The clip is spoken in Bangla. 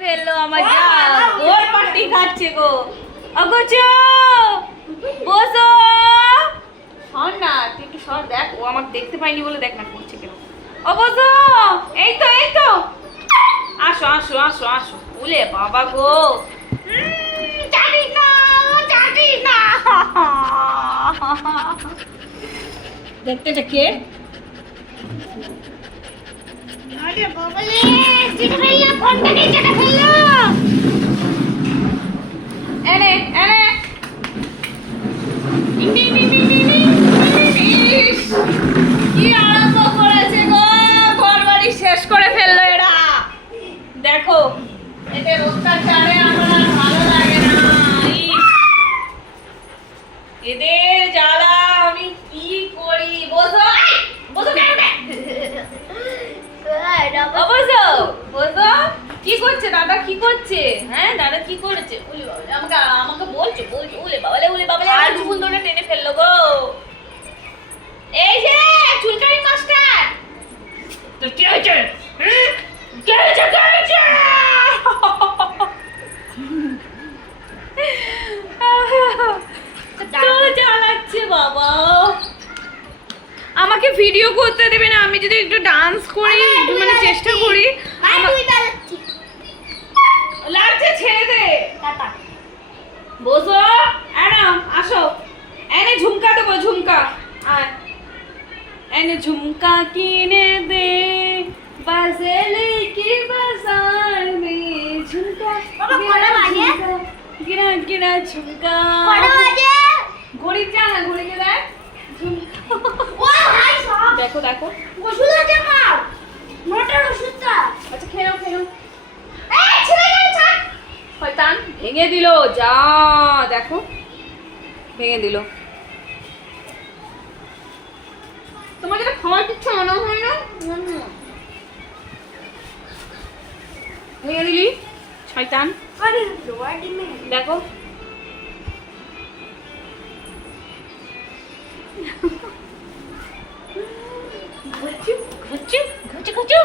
ফেলল আমার যা ওর পাটি খাচ্ছে গো। অগোচো বসো। সর না তুই একটু সর দেখ ও আমাকে দেখতে পাইনি বলে দেখ না করছে কেন। ও বসো এই তো এই তো। আসো আসো আসো আসো। উলে বাবা গো। জানিস না জানিস না। দেখতে এটা শেষ করে ফেলল এরা। দেখো এদের অত্যাচারে আমার ভালো লাগে না এদের জ্বালা আমি কি করি? এই, বসো কেন করছে? দাদা কি করছে? হ্যাঁ দাদা কি করেছে? উলে বাবালে আমাকে আমাকে বলছে বলছে উলে বাবালে উলে বাবালে আর চুল ধরে টেনে ফেলল গো। এই যে চুলকারি মাস্টার। তো কি হয়েছে? কি হয়েছে কি হয়েছে? বাবা। আমাকে ভিডিও করতে দেবে না আমি যদি একটু ডান্স করি মানে চেষ্টা করি মানে আমা- তুই দাঁড়াচ্ছি লাগছে ছেড়ে দে টাটা বসো অ্যাডাম আসো। এনে ঝুমকা দেবো ঝুমকা। আয়। এনে ঝুমকা কিনে দে। বাজেলে কি বাজার মে ঝুমকা। গিরা গিরা ঝুমকা। ঘড়ি যা না ঘড়িকে দেখ। ঝুমকা। দেখো দেখো। ভেঙে দিল যা দেখো। ভেঙে দিল। তোমার যেটা খাওয়ার ইচ্ছা মনে হয় না? ভেঙে দিলি শয়তান। দেখো। ঘুচু ঘুচু ঘুচু ঘুচু